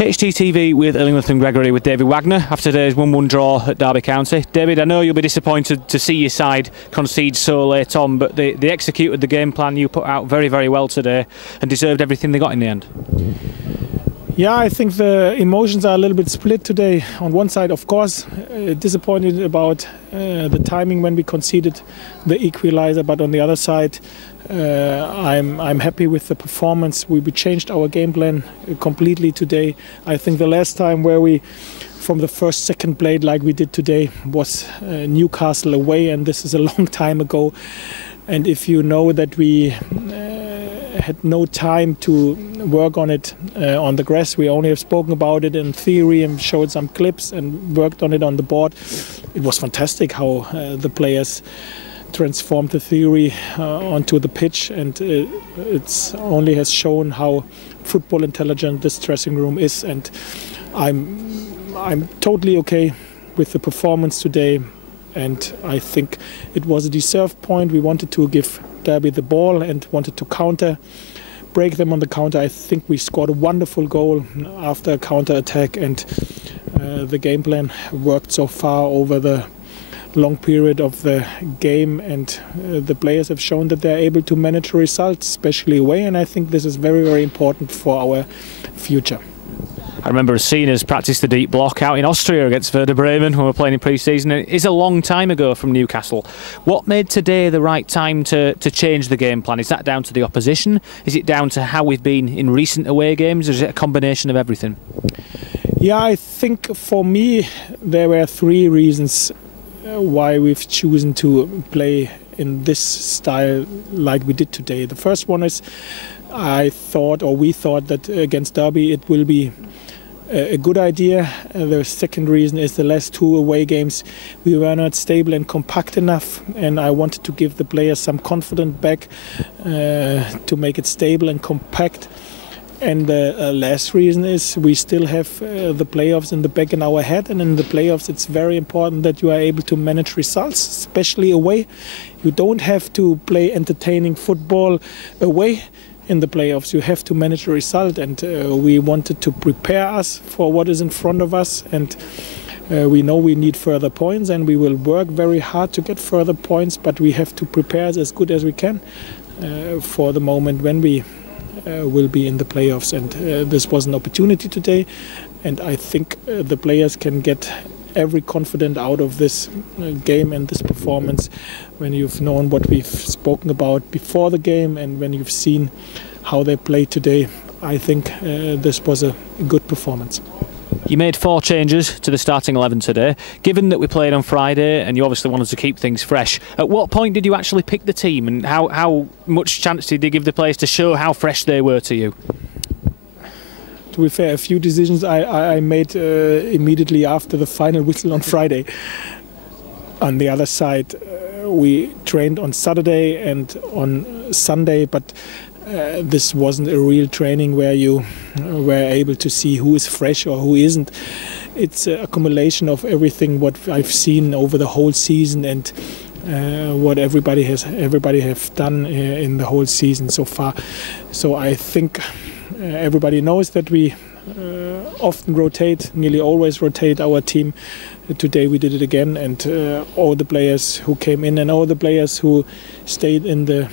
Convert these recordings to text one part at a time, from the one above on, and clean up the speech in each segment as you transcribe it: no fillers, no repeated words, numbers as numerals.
HTTV with Illingworth and Gregory with David Wagner after today's 1-1 draw at Derby County. David, I know you'll be disappointed to see your side concede so late on, but they executed the game plan you put out very, very well today and deserved everything they got in the end. Yeah, I think the emotions are a little bit split today. On one side, of course, disappointed about the timing when we conceded the equaliser, but on the other side, I'm happy with the performance. We changed our game plan completely today. I think the last time where we, from the first second, played like we did today was Newcastle away, and this is a long time ago. And if you know that we had no time to work on it on the grass, we only have spoken about it in theory and showed some clips and worked on it on the board. It was fantastic how the players transformed the theory onto the pitch, and it's only has shown how football intelligent this dressing room is. And I'm totally okay with the performance today. And I think it was a deserved point. We wanted to give Derby the ball and wanted to break them on the counter. I think we scored a wonderful goal after a counter attack, and the game plan worked so far over the long period of the game, and the players have shown that they're able to manage results, especially away, and I think this is very, very important for our future. I remember seeing us practice the deep block out in Austria against Werder Bremen when we were playing in pre-season. It is a long time ago from Newcastle. What made today the right time to change the game plan? Is that down to the opposition? Is it down to how we've been in recent away games, or is it a combination of everything? Yeah, I think for me there were three reasons why we've chosen to play in this style like we did today. The first one is we thought that against Derby it will be a good idea. The second reason is the last two away games we were not stable and compact enough, and I wanted to give the players some confidence back to make it stable and compact. And the last reason is we still have the playoffs in the back in our head, and in the playoffs it's very important that you are able to manage results, especially away. You don't have to play entertaining football away. In the playoffs you have to manage the result, and we wanted to prepare us for what is in front of us, and we know we need further points, and we will work very hard to get further points, but we have to prepare as good as we can for the moment when we will be in the playoffs. And this was an opportunity today, and I think the players can get every confidence out of this game and this performance when you've known what we've spoken about before the game and when you've seen how they played today. I think this was a good performance. You made 4 changes to the starting 11 today. Given that we played on Friday and you obviously wanted to keep things fresh, at what point did you actually pick the team, and how much chance did you give the players to show how fresh they were to you? To be fair, a few decisions I made immediately after the final whistle on Friday. On the other side, we trained on Saturday and on Sunday, but this wasn't a real training where you were able to see who is fresh or who isn't. It's an accumulation of everything what I've seen over the whole season and what everybody have done in the whole season so far. So I think everybody knows that we often rotate, nearly always rotate our team. Today we did it again, and all the players who came in and all the players who stayed in the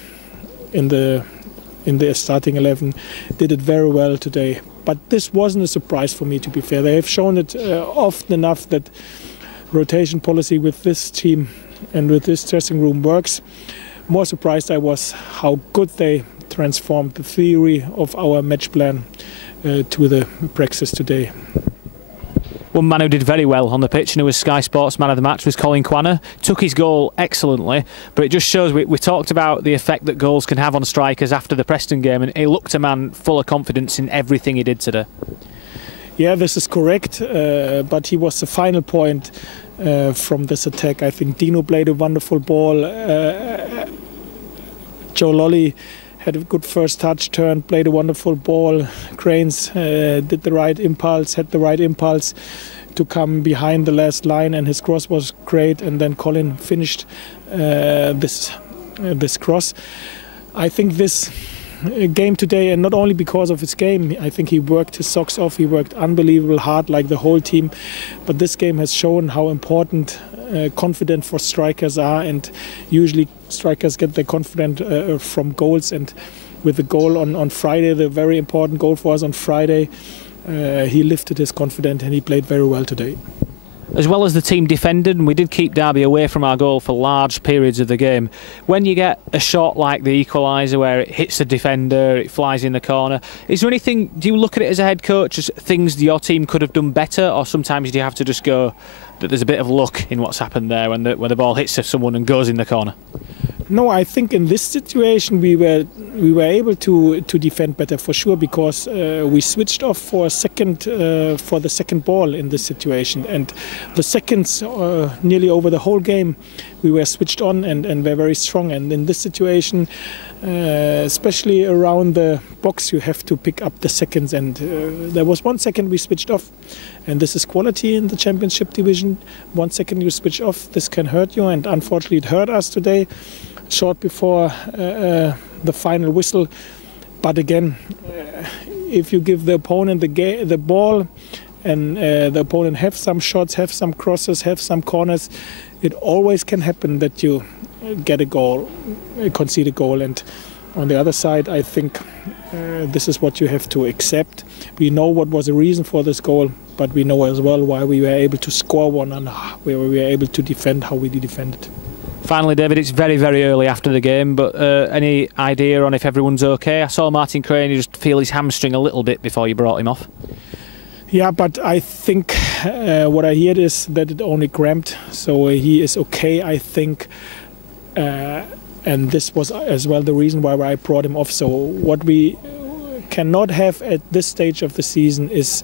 starting 11 did it very well today. But this wasn't a surprise for me, to be fair. They have shown it often enough that rotation policy with this team and with this dressing room works. More surprised I was how good they transformed the theory of our match plan to the practice today. One man who did very well on the pitch and who was Sky Sports man of the match was Colin Quanner. Took his goal excellently, but it just shows we talked about the effect that goals can have on strikers after the Preston game, and he looked a man full of confidence in everything he did today. Yeah, this is correct, but he was the final point from this attack. I think Dino played a wonderful ball. Joe Lolly had a good first touch, turned, played a wonderful ball. Cranes did the right impulse, had the right impulse to come behind the last line, and his cross was great. And then Colin finished this cross. I think this game today, and not only because of his game. I think he worked his socks off. He worked unbelievable hard, like the whole team. But this game has shown how important confident for strikers are, and usually strikers get their confidence from goals. And with the goal on Friday, the very important goal for us on Friday, he lifted his confidence and he played very well today. As well as the team defended, and we did keep Derby away from our goal for large periods of the game. When you get a shot like the equaliser where it hits the defender, it flies in the corner, is there anything, do you look at it as a head coach as things your team could have done better, or sometimes do you have to just go that there's a bit of luck in what's happened there when the ball hits someone and goes in the corner? No, I think in this situation we were able to defend better for sure, because we switched off for the second ball in this situation, and the seconds nearly over the whole game we were switched on and were very strong. And in this situation, especially around the box, you have to pick up the seconds, and there was 1 second we switched off, and this is quality in the Championship division. 1 second you switch off, this can hurt you, and unfortunately it hurt us today, short before the final whistle. But again, if you give the opponent the ball, and the opponent have some shots, have some crosses, have some corners, it always can happen that you get a goal, concede a goal. And on the other side, I think this is what you have to accept. We know what was the reason for this goal, but we know as well why we were able to score one and where we were able to defend how we defended. Finally, David, it's very, very early after the game, but any idea on if everyone's okay? I saw Martin Crane just feel his hamstring a little bit before you brought him off. Yeah, but I think what I heard is that it only cramped, so he is okay, I think. And this was as well the reason why I brought him off. So what we cannot have at this stage of the season is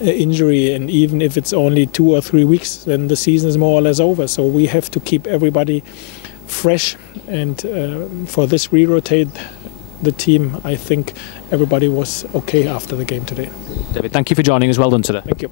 injury, and even if it's only 2 or 3 weeks, then the season is more or less over. So we have to keep everybody fresh, and for this re-rotate the team, I think everybody was okay after the game today. David, thank you for joining us. Well done today. Thank you.